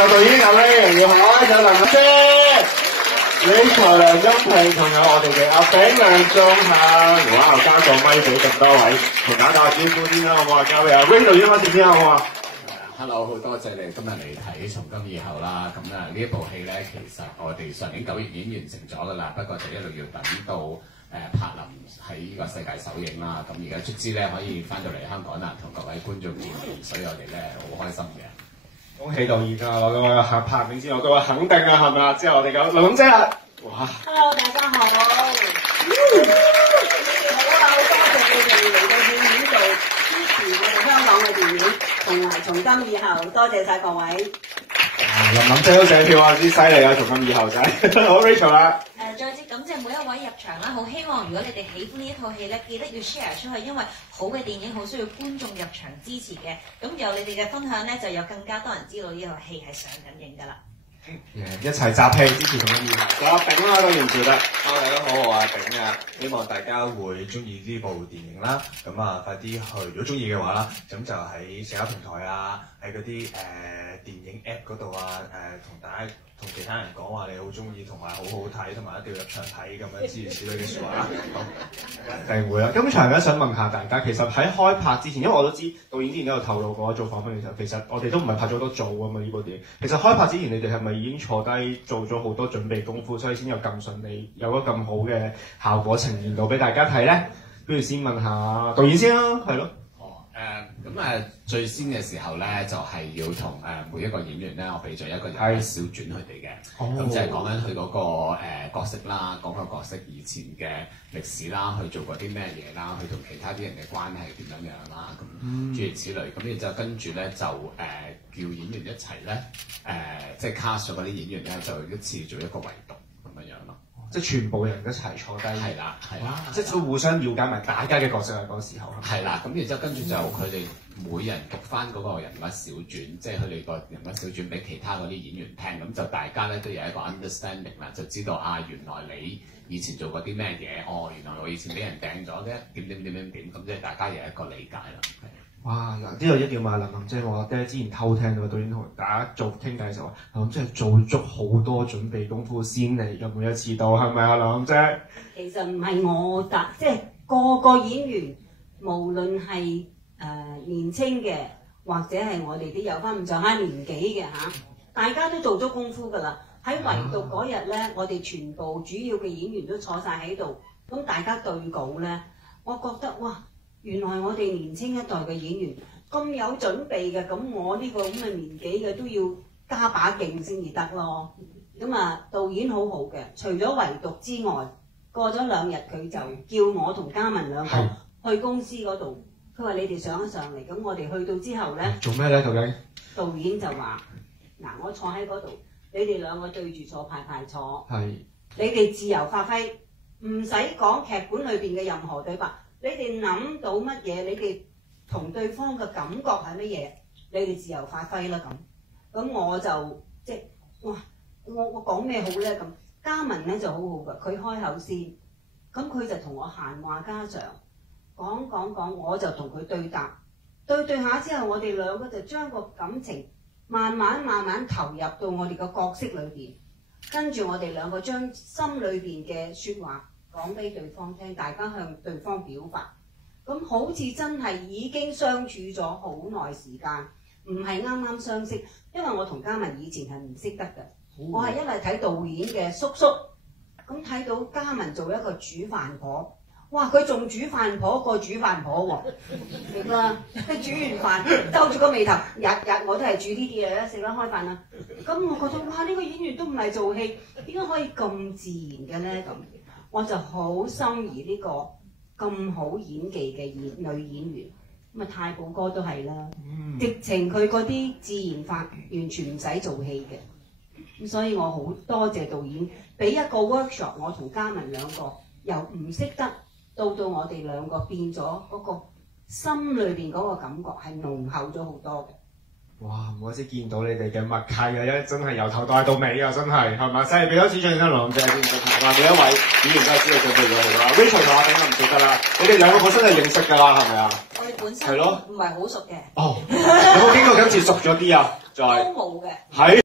有導演有咩要下有林姐、李才良、音平，仲有我哋嘅阿炳亮中客，哇！加個咪俾咁多位，同大家打招呼先啦，好唔好啊？交俾阿 Ray 導演開始先，好唔好啊？ Hello， 好多謝你今日嚟睇《從今以後》啦。咁啊，呢一部戲咧，其實我哋上年9月已經完成咗噶啦，不過就一路要等到柏林喺呢個世界首映啦。咁而家卒之咧可以翻到嚟香港啦，同各位觀眾見面，所以我哋咧好開心嘅。恭喜導演啊，攞到個拍名之後，都話肯定啊，係咪啊？之後我哋有林姐啦，哇 ！Hello， 大家好。你哋好啊，好多謝你哋嚟到戲院度支持我哋香港嘅電影，同埋從今以後，多謝晒各位。林姐都寫票啊，啲犀利啊！從今以後仔，好 Rachel 啦。再次感謝每一位入場啦，好希望如果你哋喜歡呢一套戲咧，記得要 share 出去，因為好嘅電影好需要觀眾入場支持嘅。咁有你哋嘅分享咧，就有更加多人知道呢套戲係上緊映㗎啦。一齊集氣支持從今以後。仲有阿炳啦，當然記得。大家好，我阿炳啊，希望大家會中意呢部電影啦。咁啊，快啲去，如果中意嘅話啦，咁就喺社交平台啊，喺嗰啲電影 app 嗰度啊，同其他人講話你好中意，同埋好好睇，同埋一定要入場睇咁樣諸如此類嘅説話啦。一定會啦。今場咧想問下大家，其實喺開拍之前，因為我都知導演之前都有透露過做訪問嘅時候，其實我哋都唔係拍咗好多組啊嘛呢部電影。其實開拍之前，你哋係咪已經坐低做咗好多準備功夫，所以先有咁順利，有咗咁好嘅效果呈現到俾大家睇咧？不如先問下導演先啦，係咯。最先嘅時候咧，就係要同每一個演員咧，我俾咗一個人物小傳佢哋嘅，咁就係講緊佢嗰個角色啦，講個角色以前嘅歷史啦，去做過啲咩嘢啦，去同其他啲人嘅關係點樣樣啦，咁諸如此類。咁然之後跟住咧就叫演員一齊咧即係 cast 咗嗰啲演員咧，就一次做一個圍讀咁樣樣咯。即係全部人一齊坐低，係啦，即係互相了解埋大家嘅角色喺嗰個時候。係啦，咁然之後跟住就佢哋每人讀翻嗰個人物小傳，即係佢哋個人物小傳俾其他嗰啲演員聽，咁就大家咧都有一個 understanding 啦，就知道啊原來你以前做過啲咩嘢，哦原來我以前俾人掟咗嘅點，咁即係大家有一個理解啦。哇！嗱，呢度一定要問林姐，我爹之前偷聽到導演同大家做傾偈嘅時候，林姐係做足好多準備功夫先嚟嘅每一次到，係咪啊，林姐？其實唔係我即係個個演員，無論係年青嘅，或者係我哋啲有翻咁上下年紀嘅嚇，大家都做足功夫㗎啦。喺圍讀嗰日咧，我哋全部主要嘅演員都坐晒喺度，咁大家對稿咧，我覺得哇！原來我哋年青一代嘅演員咁有準備嘅，咁我呢個咁嘅年紀嘅都要加把勁先至得咯。咁啊，導演好好嘅，除咗圍讀之外，過咗2日佢就叫我同嘉文兩個去公司嗰度，佢話你哋上一上嚟，咁我哋去到之後咧，做咩咧？究竟？導演就話：嗱，我坐喺嗰度，你哋兩個對住坐，排排坐，你哋自由發揮，唔使講劇本裏邊嘅任何對白。你哋諗到乜嘢？你哋同對方嘅感覺係乜嘢？你哋自由發揮啦咁。咁我就即係哇！我講咩好咧咁？嘉文咧就好好㗎，佢開口先，咁佢就同我閒話家常，講，我就同佢對答，對下之後，我哋兩個就將個感情慢慢投入到我哋個角色裏邊，跟住我哋兩個將心裏邊嘅説話講俾對方聽，大家向對方表達，咁好似真係已經相處咗好耐時間，唔係啱啱相識。因為我同嘉文以前係唔識得嘅，我係因為睇導演嘅叔叔，咁睇到嘉文做一個煮飯婆，哇！佢仲煮飯婆過煮飯婆喎，食啦，佢煮完飯皺住個眉頭，日我都係煮呢啲嘢，食啦開飯啦。咁我覺得哇！呢個演員都唔係做戲，點解可以咁自然嘅咧？咁我就好心儀呢個咁好演技嘅女演員，咁啊太保哥都係啦，直情佢嗰啲自然法完全唔使做戲嘅，咁所以我好多謝導演俾一個 workshop， 我同嘉文兩個由唔識得到我哋兩個變咗嗰個心裏邊嗰個感覺係濃厚咗好多嘅。哇！唔好意思見到你哋嘅默契啊，真係由頭帶到尾啊，真係係咪？真係俾多次掌聲林姐先，話每一位演員都係知道準備咗嚟㗎。Rachel 同阿炳就唔記得啦，你哋兩個本身係認識㗎啦，係咪啊？我哋本身唔係好熟嘅。哦，有冇經過今次熟咗啲啊？再都冇嘅。係。